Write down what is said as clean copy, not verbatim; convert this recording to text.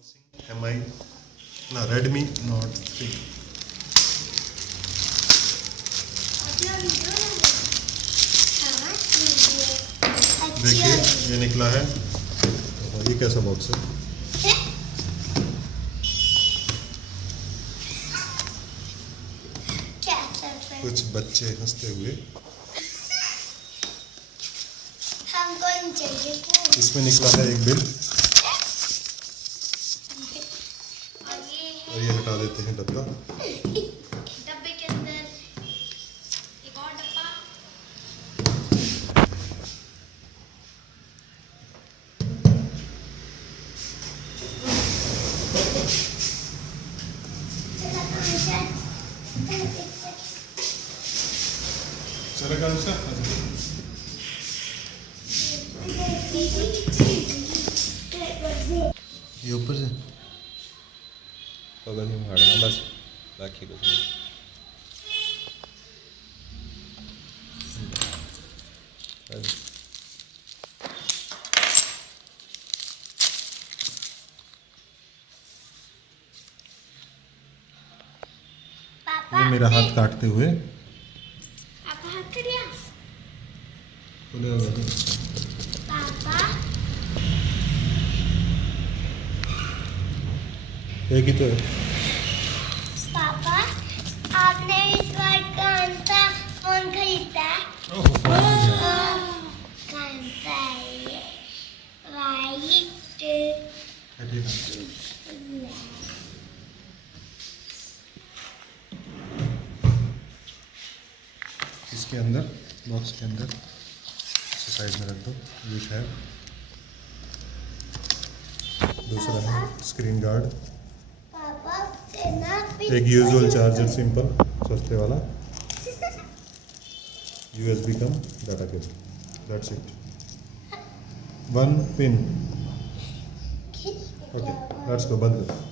Unboxing MI ना Redmi Note 3। देखिए ये निकला है। ये कैसा बॉक्स है? कुछ बच्चे हंसते हुए। इसमें निकला है एक बिल और ये हटा देते हैं डब्बा। डब्बे के अंदर एक और डब्बा। ये ऊपर से बगल में फाड़ना बस, बाकी कुछ नहीं। ये मेरा हाथ काटते हुए पापा हाथ कर दिया। पापा एक ही तो है। पापा आपने इस बार कौन सा फोन खरीदा? कौन सा है? वाइट। इसके अंदर बॉक्स के अंदर इसे साइड में रख दो। ये है दूसरा है स्क्रीन गार्ड, पापा एक यूजुअल चार्जर सिंपल सस्ते वाला, USB come data cable, that's it. 1 pin. Okay let's go, बंद कर।